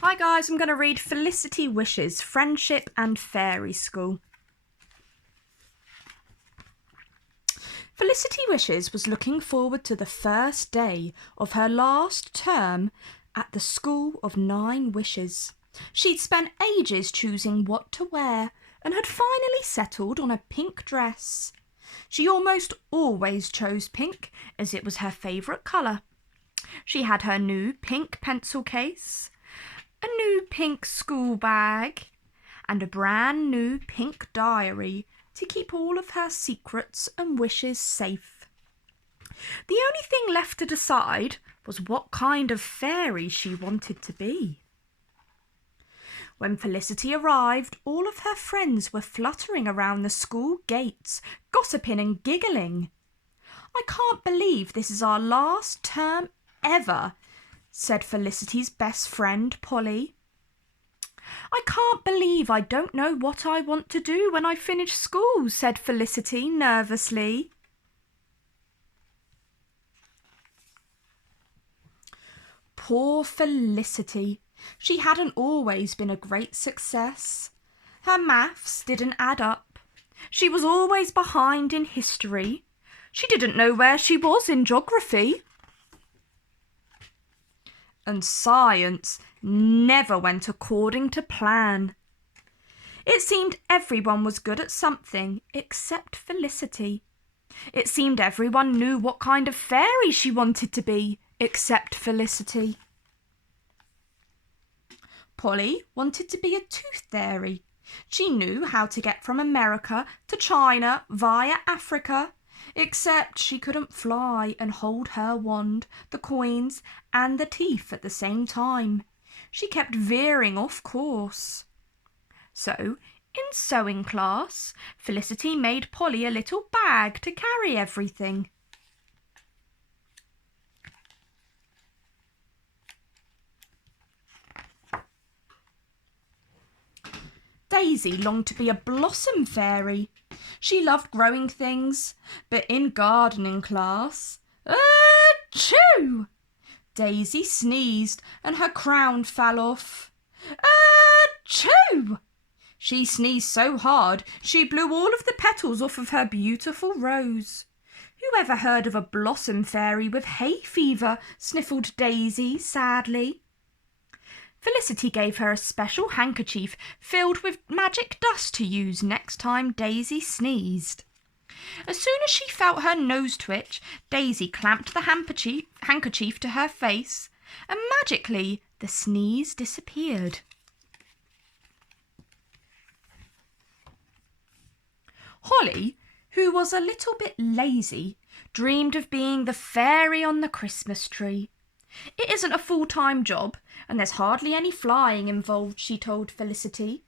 Hi guys, I'm going to read Felicity Wishes, Friendship and Fairyschool. Felicity Wishes was looking forward to the first day of her last term at the School of 9 Wishes. She'd spent ages choosing what to wear and had finally settled on a pink dress. She almost always chose pink as it was her favourite colour. She had her new pink pencil case, a new pink school bag, and a brand new pink diary to keep all of her secrets and wishes safe. The only thing left to decide was what kind of fairy she wanted to be. When Felicity arrived, all of her friends were fluttering around the school gates, gossiping and giggling. "I can't believe this is our last term ever," said Felicity's best friend, Polly. "I can't believe I don't know what I want to do when I finish school," said Felicity nervously. Poor Felicity. She hadn't always been a great success. Her maths didn't add up. She was always behind in history. She didn't know where she was in geography. And science never went according to plan. It seemed everyone was good at something except Felicity. It seemed everyone knew what kind of fairy she wanted to be except Felicity. Polly wanted to be a tooth fairy. She knew how to get from America to China via Africa, except she couldn't fly and hold her wand, the coins and the teeth at the same time. She kept veering off course. So, in sewing class, Felicity made Polly a little bag to carry everything. Daisy longed to be a blossom fairy. She loved growing things, but in gardening class, achoo! Daisy sneezed and her crown fell off. Achoo! She sneezed so hard she blew all of the petals off of her beautiful rose. "Who ever heard of a blossom fairy with hay fever?" sniffled Daisy sadly. Felicity gave her a special handkerchief filled with magic dust to use next time Daisy sneezed. As soon as she felt her nose twitch, Daisy clamped the handkerchief to her face, and magically the sneeze disappeared. Holly, who was a little bit lazy, dreamed of being the fairy on the Christmas tree. "It isn't a full-time job, and there's hardly any flying involved," she told Felicity.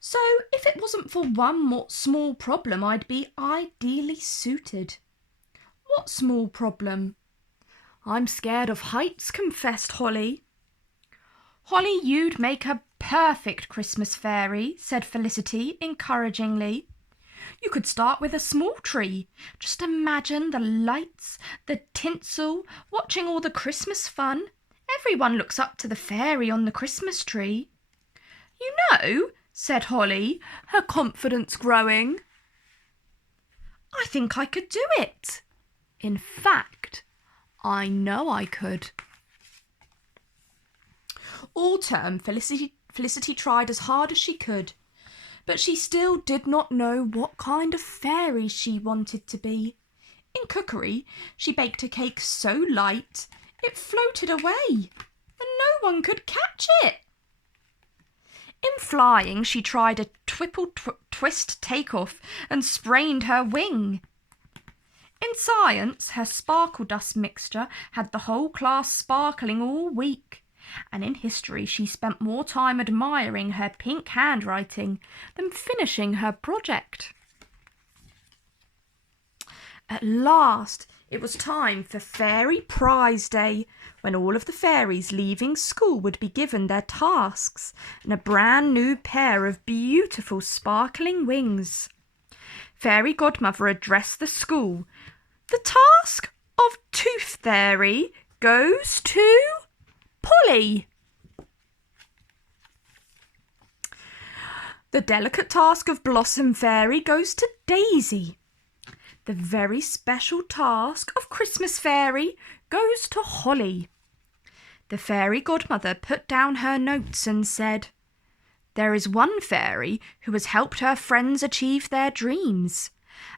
"So if it wasn't for one more small problem, I'd be ideally suited." "What small problem?" "I'm scared of heights," confessed Holly. "Holly, you'd make a perfect Christmas fairy," said Felicity encouragingly. "You could start with a small tree. Just imagine the lights, the tinsel, watching all the Christmas fun. Everyone looks up to the fairy on the Christmas tree." "You know," said Holly, her confidence growing, "I think I could do it. In fact, I know I could." All term, Felicity tried as hard as she could, but she still did not know what kind of fairy she wanted to be. In cookery, she baked a cake so light it floated away, and no one could catch it. In flying, she tried a twist takeoff and sprained her wing. In science, her sparkle dust mixture had the whole class sparkling all week. And in history, she spent more time admiring her pink handwriting than finishing her project. At last, it was time for Fairy Prize Day, when all of the fairies leaving school would be given their tasks and a brand new pair of beautiful sparkling wings. Fairy Godmother addressed the school. "The task of Tooth Fairy goes to Polly." The delicate task of Blossom Fairy goes to Daisy. The very special task of Christmas Fairy goes to Holly. The fairy godmother put down her notes and said, "There is one fairy who has helped her friends achieve their dreams,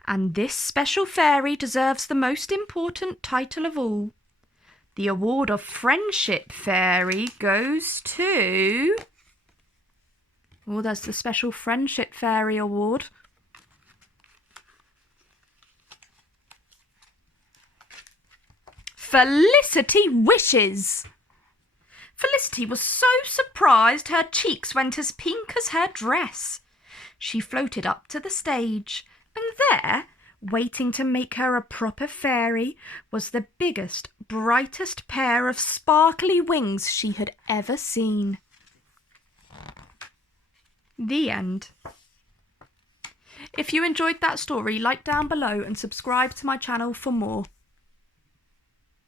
and this special fairy deserves the most important title of all. The award of Friendship Fairy goes to..." Oh, there's the special Friendship Fairy Award. Felicity Wishes. Felicity was so surprised her cheeks went as pink as her dress. She floated up to the stage, and there, waiting to make her a proper fairy, was the biggest, brightest pair of sparkly wings she had ever seen. The end. If you enjoyed that story, like down below and subscribe to my channel for more.